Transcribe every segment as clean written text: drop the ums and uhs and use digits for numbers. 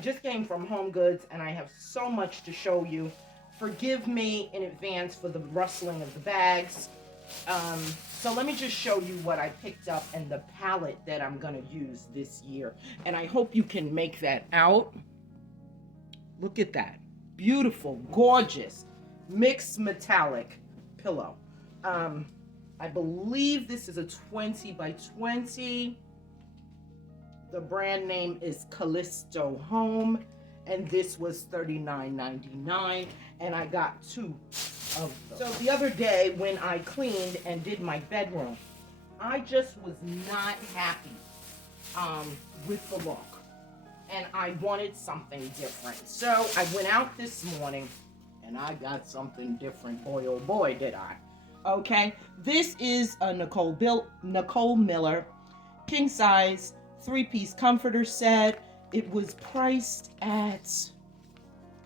just came from Home Goods and I have so much to show you. Forgive me in advance for the rustling of the bags. So let me just show you what I picked up and the palette that I'm going to use this year. And I hope you can make that out. Look at that. Beautiful, gorgeous, mixed metallic pillow. I believe this is a 20 by 20. The brand name is Callisto Home, and this was $39.99, and I got 2 of them. So the other day when I cleaned and did my bedroom, I just was not happy with the look, and I wanted something different. So I went out this morning and I got something different. Boy, oh boy, did I. Okay, this is a Nicole Miller king size 3-piece comforter set. It was priced at,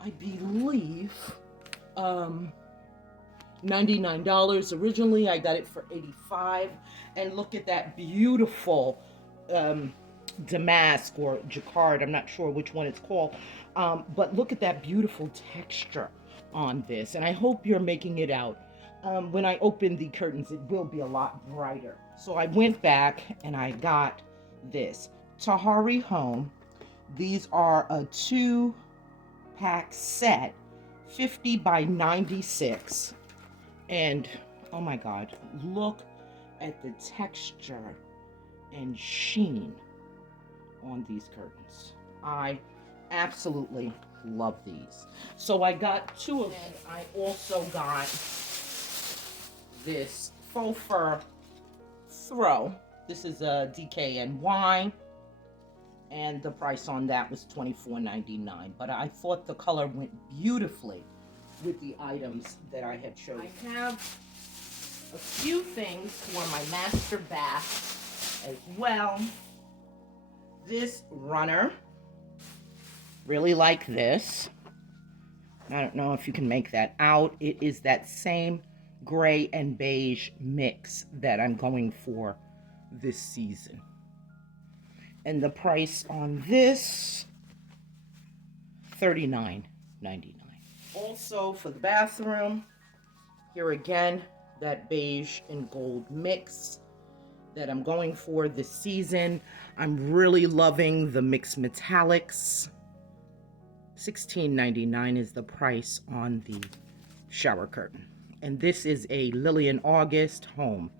I believe, $99 originally. I got it for $85. And look at that beautiful damask or jacquard. I'm not sure which one it's called. But look at that beautiful texture on this. And I hope you're making it out. When I open the curtains, it will be a lot brighter. So I went back and I got this Tahari Home. These are a 2-pack set, 50 by 96. And oh my God, look at the texture and sheen on these curtains. I absolutely love these. So I got 2 of them. I also got this faux fur throw. This is a DKNY, and the price on that was $24.99. But I thought the color went beautifully with the items that I had chosen. I have a few things for my master bath as well. This runner, really like this. I don't know if you can make that out. It is that same gray and beige mix that I'm going for this season. And the price on this, $39.99. Also for the bathroom, here again, that beige and gold mix that I'm going for this season. I'm really loving the mixed metallics. $16.99 is the price on the shower curtain. And this is a Lillian August Home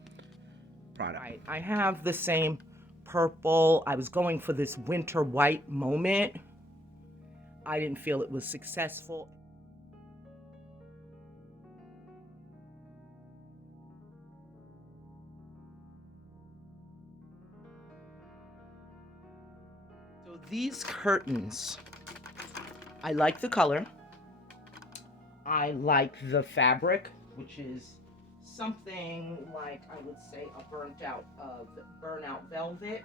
product. I have the same purple. I was going for this winter white moment. I didn't feel it was successful. So these curtains, I like the color. I like the fabric, which is something like, I would say, a burnout velvet.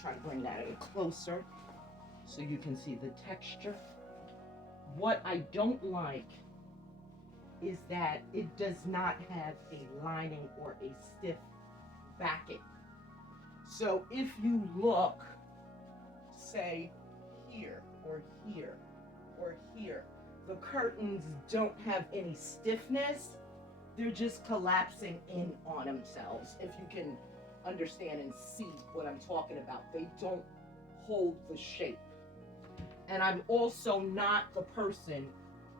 Try to bring that in closer so you can see the texture. What I don't like is that it does not have a lining or a stiff backing. So if you look, say, here or here or here, the curtains don't have any stiffness. They're just collapsing in on themselves. If you can understand and see what I'm talking about, they don't hold the shape. And I'm also not the person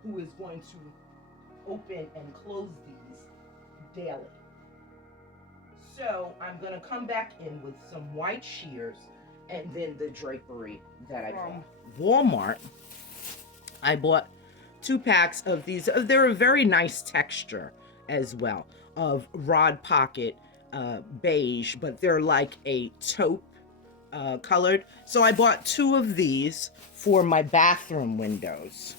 who is going to open and close these daily. So I'm going to come back in with some white shears and then the drapery that I bought. From Walmart, I bought 2 packs of these. They're a very nice texture as well, of rod pocket beige, but they're like a taupe colored. So I bought 2 of these for my bathroom windows.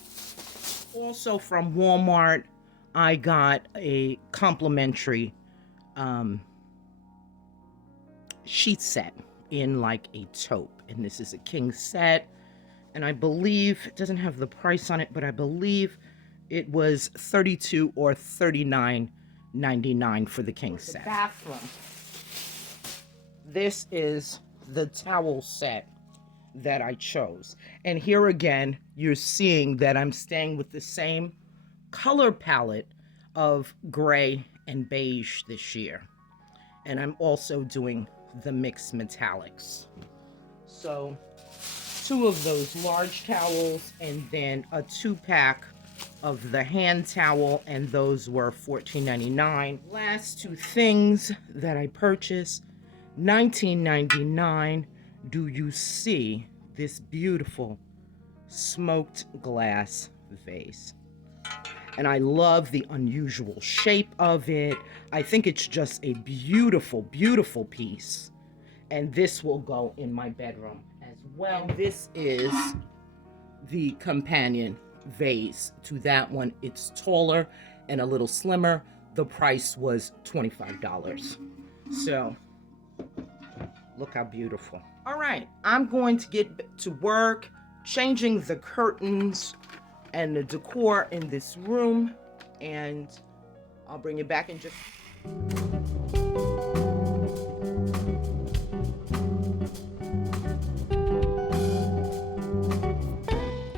Also from Walmart, I got a complimentary sheet set in like a taupe, and this is a king set. And I believe, it doesn't have the price on it, but I believe it was $32 or $39.99 for the king set. The bathroom. This is the towel set that I chose. And here again, you're seeing that I'm staying with the same color palette of gray and beige this year. And I'm also doing the mixed metallics. So 2 of those large towels and then a 2-pack of the hand towel, and those were $14.99. Last 2 things that I purchased, $19.99. Do you see this beautiful smoked glass vase? And I love the unusual shape of it. I think it's just a beautiful, beautiful piece. And this will go in my bedroom as well. And this is the companion vase to that one. It's taller and a little slimmer. The price was $25. So look how beautiful. All right, I'm going to get to work changing the curtains and the decor in this room, and I'll bring it back in just...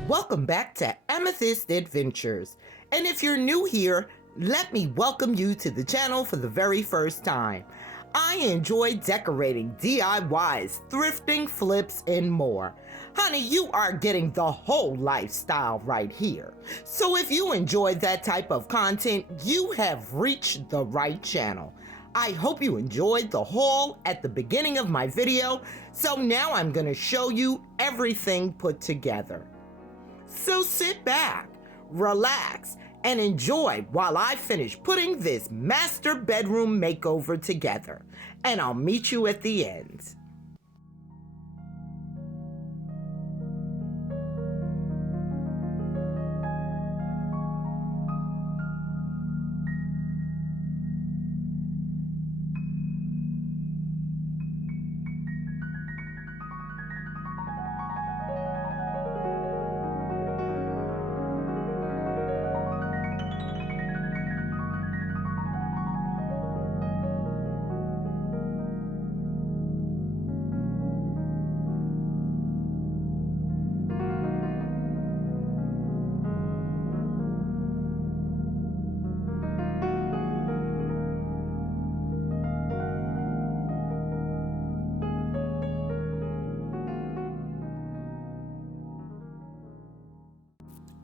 Welcome back to Amethyst Adventures. And if you're new here, let me welcome you to the channel for the very first time. I enjoy decorating, DIYs, thrifting, flips, and more. Honey, you are getting the whole lifestyle right here. So if you enjoy that type of content, you have reached the right channel. I hope you enjoyed the haul at the beginning of my video, so now I'm going to show you everything put together. So sit back, relax, and enjoy while I finish putting this master bedroom makeover together, and I'll meet you at the end.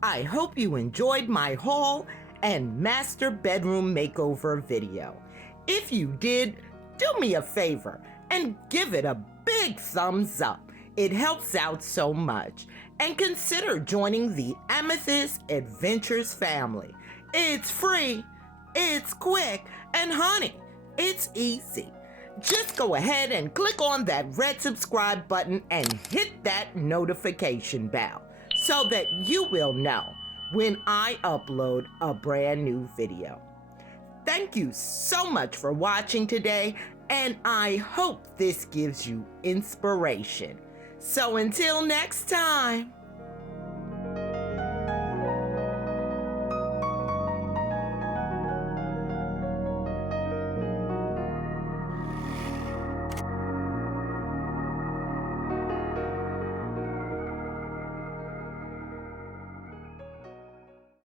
I hope you enjoyed my haul and master bedroom makeover video. If you did, do me a favor and give it a big thumbs up. It helps out so much. And consider joining the Amethyst Adventures family. It's free, it's quick, and honey, it's easy. Just go ahead and click on that red subscribe button and hit that notification bell, so that you will know when I upload a brand new video. Thank you so much for watching today, and I hope this gives you inspiration. So until next time.